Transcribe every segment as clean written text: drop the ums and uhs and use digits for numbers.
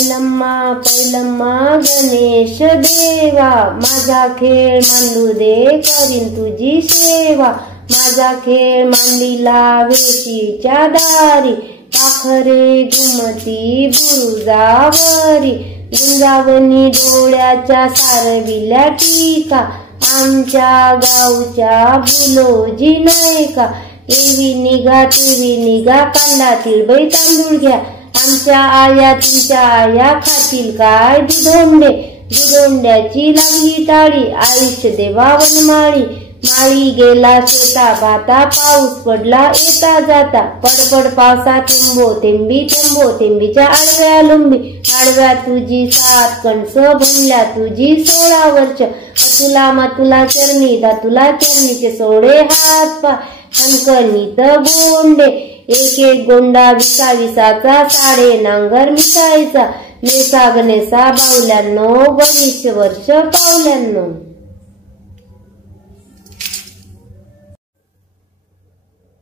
पैलम्मा गणेश देवा, माझा खेळ मांडू दे करीन तुझी सेवा। माझा खेळ मांडिला वेशीच्या दारी, पाखरे घुमती बुरुजावरी। गुंजावणी डोळ्याच्या सारविल्या टीका, आमच्या गावच्या भुलोजी नाही का। एवी निघा तेवी निघा, कांदा तिळबई तांदूळ घ्या। आमच्या आया तुमच्या आया खातील काय दुधोंडे। दुधोंड्याची लागली टाळी, आयुष्य देवा वनमाळी। माळी गेला शेता भाता, पाऊस पडला येता जाता। पडपड पावसा थेंबो थेंबी, थेंबो थेंबीच्या आडव्या लुंबी। आडव्या तुझी 7 कणस, बनल्या तुझी 16 वर्ष। अतुला मातुला चरणी, दातुला चरणीचे सोडे हात पाय। खणखणीत गोंडे, एक एक गोंडा विसा विसाचा, साडे नांगर मिसायचा। नेसा गणेसा बाहुल्यांनो, 22 वर्ष पावल्यांनो।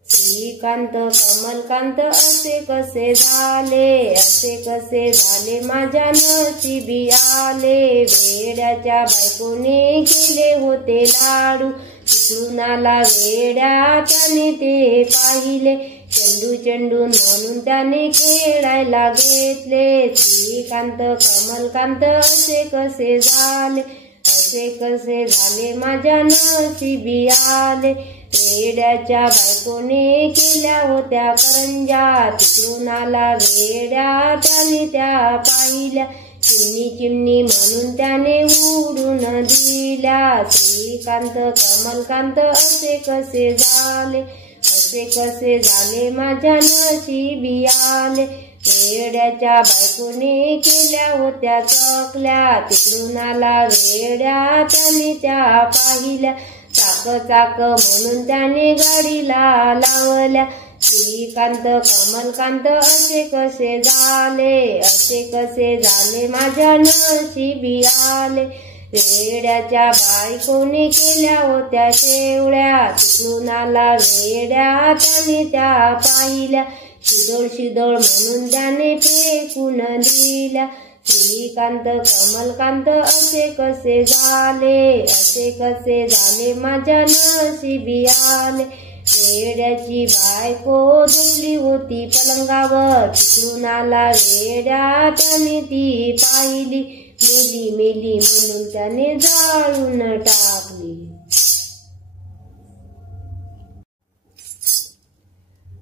श्रीकांत कमलकांत असे कसे झाले, असे कसे झाले माझ्या नशिबी आले। वेड्याच्या बायकोने केले होते लाडू, तिकडून आला वेड्या त्याने ते पाहिले। चंडू चंडू म्हणून त्याने खेळायला घेतले। श्रीकांत कमलकांत असे कसे झाले, असे कसे झाले माझ्या नशिबी आले। वेड्याच्या बायकोने केल्या होत्या करंजा, तिकडून आला वेड्या त्याने त्या पाहिल्या। चिमणी चिमणी म्हणून त्याने उडून दिल्या। श्रीकांत कमलकांत असे कसे झाले, असे कसे झाले माझ्या नशिबी आले। वेड्याच्या बायकोने केल्या होत्या चकल्या, तिकडून आला वेड्या त्याने त्या पाहिल्या। चाक चाक म्हणून त्याने गाडीला लावल्या। श्रीकांत कमलकांत असे कसे झाले, असे कसे झाले माझ्या नशिबी आले। वेड्याच्या बायकोने केल्या होत्या शेवड्या, तिकडून आला वेड्या त्याने त्या पाहिल्या। शिदोळ शिदोळ म्हणून त्याने फेकून दिल्या। श्रीकांत कमलकांत असे कसे झाले, असे कसे झाले माझ्या नशिबी आले। वेड्याची बायको झोपली होती पलंगावर, तिकडून आला वेड्या त्याने ती पाहिली। मेली मेली म्हणून त्याने जाळून टाकली।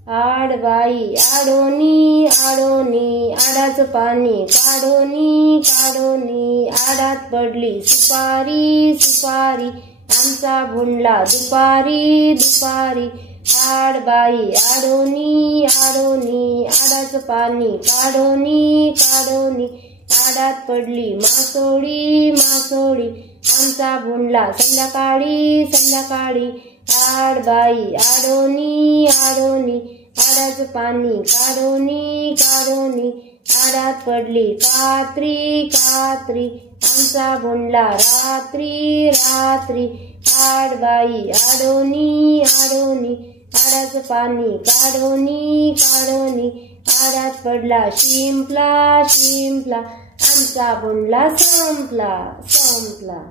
आडबाई आडोनी आडोनी, आडाचं पाणी काढोनी काढोनी। आडात पडली सुपारी सुपारी, आमचा भुंडला दुपारी दुपारी। आडबाई आडोनी आडोनी, आडाचं पाणी काढोनी काढोनी। आडात पडली मासोळी मासोळी, आमचा भुंडला संध्याकाळी संध्याकाळी। आडबाई आडोनी आडोनी, आडाचं पाणी काढोनी काढोनी। आडात पडली कात्री कात्री, आमचा भुंडला रात्री रात्री। आडबाई आडोनी आडोनी, आडाचं पाणी काढोनी काढोनी। आडात पडला शिंपला शिंपला, आमचा भुंडला संपला संपला।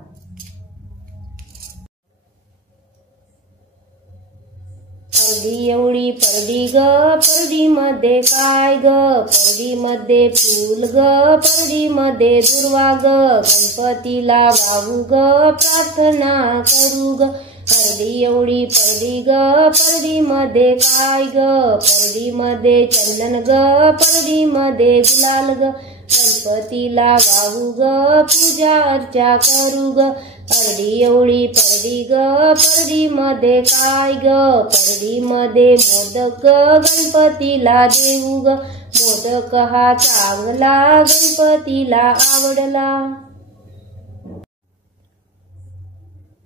परडी एवढी परडी ग, परडी मध्ये काय ग, परडी मध्ये फूल ग, परडी मध्ये दुर्वा ग। गणपतीला वाहू ग, प्रार्थना करू ग। परडी एवढी परडी ग, परडी मध्ये काय ग, परडी मध्ये चंदन ग, परडी मध्ये गुलाल ग। गणपतीला वाहू ग, पूजा अर्चा करू ग। परडी एवढी परडी ग, परडी मध्ये काय ग, परडी मध्ये मोदक गणपतीला देऊ ग। मोदक हा चांगला गणपतीला आवडला।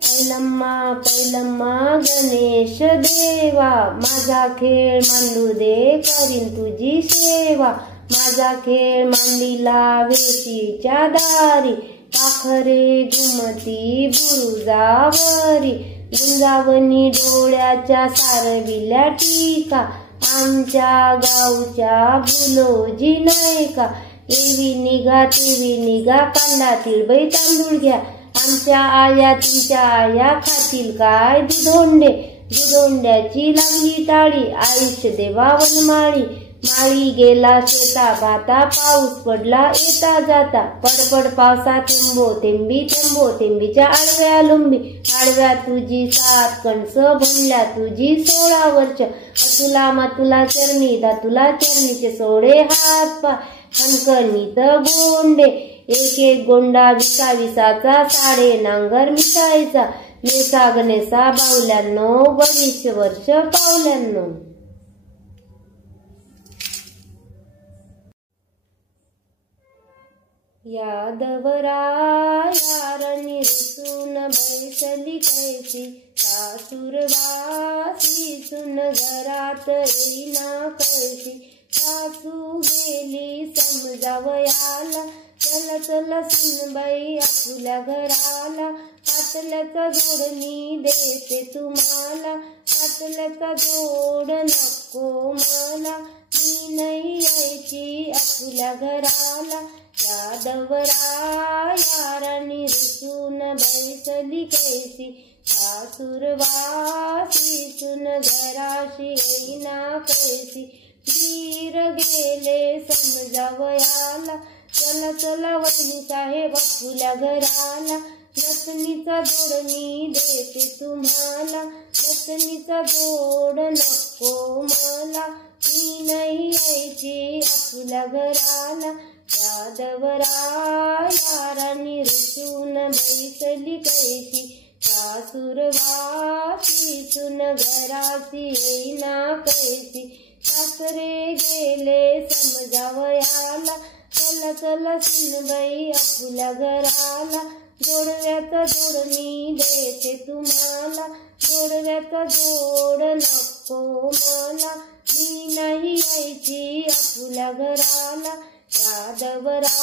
पैलम्मा गणेश देवा, माझा खेळ मांडू दे करीन तुझी सेवा। माझा खेळ मांडिला वेशीच्या दारी, पाखरे घुमती बुरुजावरी। गुंजावणी डोळ्याच्या सारविल्या टीका, आमच्या गावच्या भुलोजी नाही का। एवी निघा तेवी निघा, कांदा तिळबाई तांदूळ घ्या. आमच्या आया तुमच्या आया खातील काय दुधोंडे. दुधोंड्याची लागली टाळी, आयुष्य देवा वनमाळी. माळी गेला शेता भाता, पाऊस पडला येता जाता. पडपड पावसा थेंबो थेंबी, थेंबो थेंबीच्या आडव्या लुंबी. आडव्या तुझी 7 कणस, भुंडल्या तुझी 16 वर्ष. अतुला मातुला चरणी, दातुला चरणीचे सोडे हात पाय. खणखणीत गोंडे, एक एक गोंडा विसा विसाचा, साडे नांगर मिसायचा. नेसा गणेसा बावल्यांनो, 22 वर्ष पावल्यांनो. यादवरा यारणी रुसून बैसली कैसी. सासूरवासी सुन घरात येईना कैसी. सासू गेली समजावयाला, चल चल सुनबाई आपुल्या घराला. पाटल्याचा जोडणी देते तुम्हाला, पाटल्याचा जोड नको मला. मी नाही यायची आपुल्या घराला. यादवरा यारणी रुसून बैसली कैसी. सासूरवासी सुन घराशी येईना कैसी. वीर गेले समजावयाला, चला चला वहिनी साहेब आपुल्या घराला. नसनीचा जोड मी देते तुम्हाला, नसनीचा जोड नको मला. मी नाही यायची आपुल्या घराला. यादवरा यारणी रुसून बैसली कैसी. सासूरवासी सुन घराशी येईना कैसी. सासरे गेले समजावयाला, चला चला सुनबाई आपुल्या घराला. जोडव्याचा जोड मी देते तुम्हाला, जोडव्याचा जोड नको मला. मी नाही यायची आपुल्या घराला. यादवरा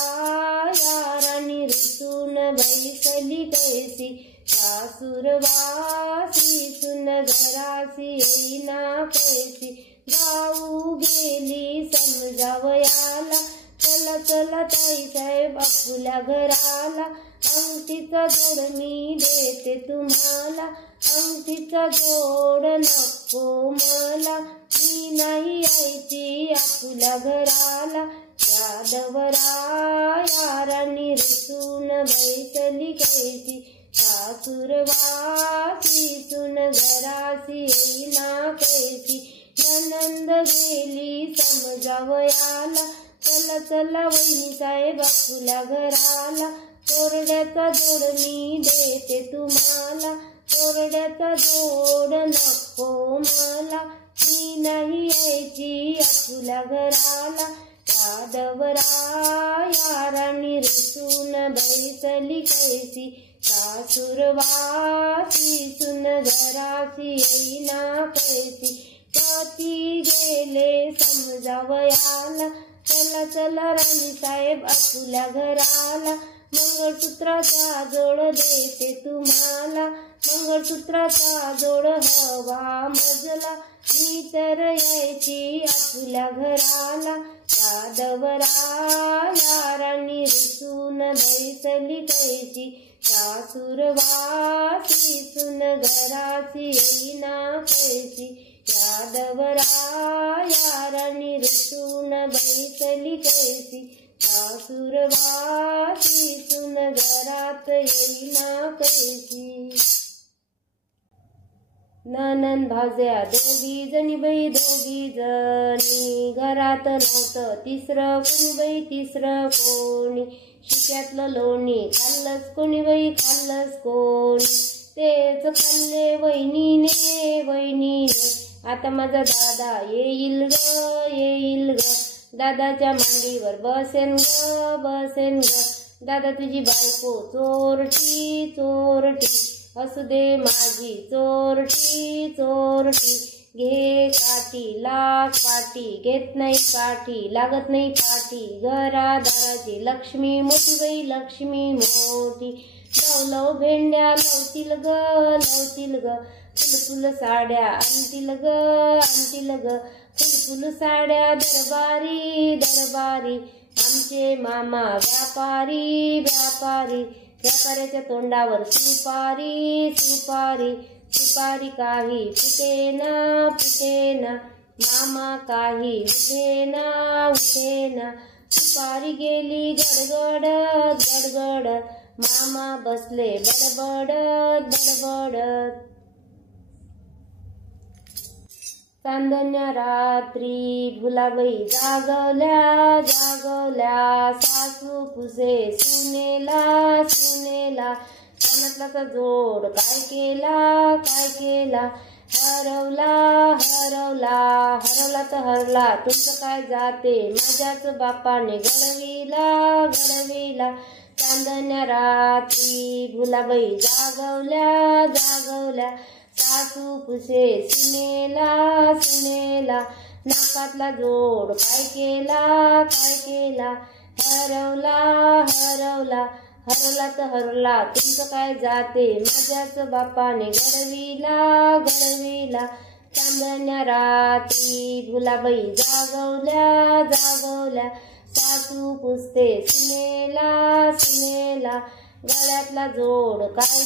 यारणी रुसून बैसली कैसी. सासूरवासी सुन घराशी येईना कैसी. जाऊ गेली समजावयाला, चला चला ताई साहेब आपुल्या घराला. अंगठीचा जोड मी देते तुम्हाला, अंगठीचा जोड नको मला. मी नाही यायची आपुल्या घराला. यादवरा यारणी रुसून बैसली कैसी. सासूरवासी सुन घराशी येईना कैसी. ननंद गेली समजावयाला, चला चला वहिनी साहेब आपुल्या घराला. तोरड्याचा जोड मी देते तुम्हाला, तोरड्याचा जोड नको मला. मी नाही यायची आपुल्या घराला. यादवरा यारणी रुसून बैसली कैसी. सासूरवासी सुन घराशी येईना कैसी. पती गेले समजावयाला, चला चला राणी साहेब आपुल्या घराला. मंगळसूत्राचा जोड देते तुम्हाला, मंगळसूत्राचा जोड हवा मजला. मी तर यायची आपुल्या घराला. यादवरा यारणी रुसून बैसली कैसी. सासूरवासी सुन घराशी येईना कैसी. यादवरा यारणी रुसून बैसली कैसी. सासूरवासी सुन घरात येईना कैसी. ननंद भावज्या दोघी जणी बाई, दोघी जणी. घरात नव्हतं तिसरं कोणी बाई, तिसरं कोणी. शिक्यातलं लोणी खाल्लंच कोणी बाई, खाल्लंच कोणी. तेच खाल्ले वहिनीने, वहिनीने. आता माझा दादा येईल ग, येईल ग. दादाच्या मांडीवर बसेन ग, बसेन ग. दादा तुझी बायको चोरटी, चोरटी. असू दे माझी चोरटी, चोरटी. घे काठी लाग पाठी, घेत नाही काठी लागत नाही पाठी. घरादाराची लक्ष्मी मोठी बाई, लक्ष्मी मोठी. लव लव भेंड्या लावतील ग, लावतील ग. फुलफुल साड्या आणतील ग, आणतील ग. फुलफुल साड्या दरबारी, दरबारी. आमचे मामा व्यापारी व्यापारी, व्यापाऱ्याच्या तोंडावर सुपारी सुपारी, सुपारी काही फुटेना फुटेना, मामा काही उठेना उठेना, सुपारी गेली गडगडत गडगडत, मामा बसले बडबडत बडबडत. चांदण्या रात्री भुलाबाई जागवल्या जागवल्या, सासू पुसे सुनेला सुनेला, कानातलाचा जोड काय केला, हरवला हरवला हरवला तर हरला, तुमचं काय जाते माझ्याच बापाने घडविला घडविला. चांदण्या रात्री भुलाबाई जागवल्या जागवल्या, सासू पुसे सुनेला सुनेला, नाकातला जोड काय केला, हरवला हरवला हरवला तर हरला, तुमचं काय जाते माझ्याच बापाने घडविला घडविला. चांदण्या रात्री भुलाबाई जागवल्या जागवल्या, सासू पुसते सुनेला सुनेला, गळ्यातला जोड काय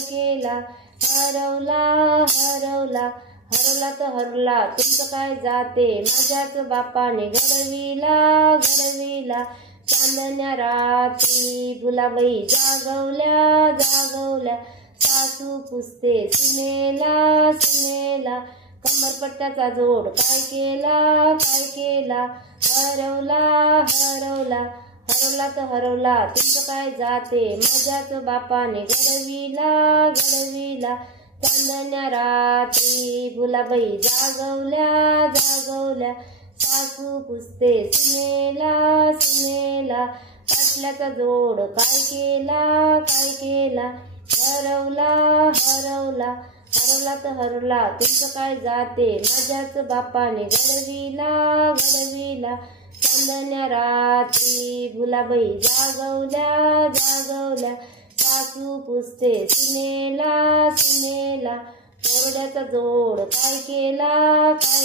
केला, हरवला हरवला हरवला तर हरला, तुमचं काय जाते माझ्याच बापाने घडविला घडविला. चांदण्या रात्री भुलाबाई जागवल्या जागवल्या, सासू पुसते सुनेला सुनेला, कंबरपट्ट्याचा जोड काय केला, हरवला हरवला हरवला तर हरवला, तुमचं काय जाते माझ्याच बापाने घडविला घडविला. चांदण्या रात्री भुलाबाई जागवल्या जागवल्या, सासू पुसते सुनेला सुनेला, पाटल्याचा जोड काय केला, हरवला हरवला हरवला तर हरवला, तुमचं काय जाते माझ्याच बापाने घडविला घडविला. चांदण्या रात्री भुलाबाई जागवल्या जागवल्या, सासू पुसते सुनेला सुनेला, कोरड्याचा जोड काय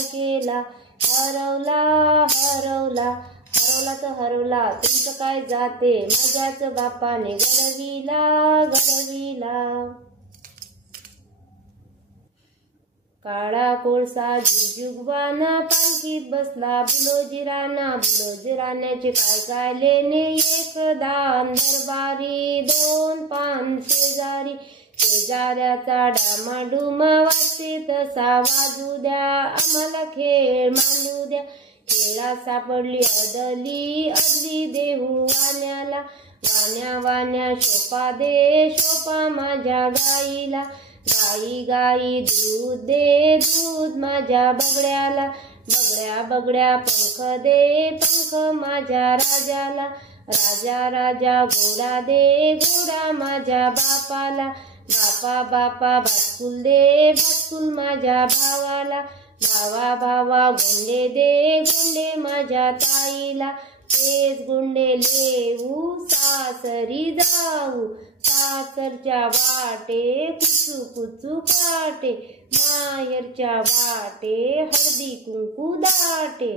केला, हरवला हरवला हरवला तर हरवला, तुमचं काय जाते माझ्याच बापाने घडविला घडविला. काळा कोळसा जुगवाना पालखीत बसला, बुलोजी राण्याचे काय लेणे, एक दाम दरबारी, दोन पान शेजारी, शेजाऱ्याचा डामाडुमा वाजते तसा वाजू द्या, आम्हाला खेळ मांडू द्या. खेळा सापडली अदली देऊ वाण्याला, वाण्या शोपा दे शोपा माझ्या गाईला, गाई दूध दे दूध माझ्या बगड्याला, बगड्या पंख दे पंख माझ्या राजाला, राजा घोडा दे घोडा माझ्या बापाला, बापा भातकुल दे भातकुल माझ्या भावाला, भावा गुंडे दे गुंडे माझ्या ताईला, तेच गुंडे लेऊ सासरी जाऊ, सासरच्या वाटे कुचू काटे, माहेरच्या वाटे हळदी कुंकू दाटे.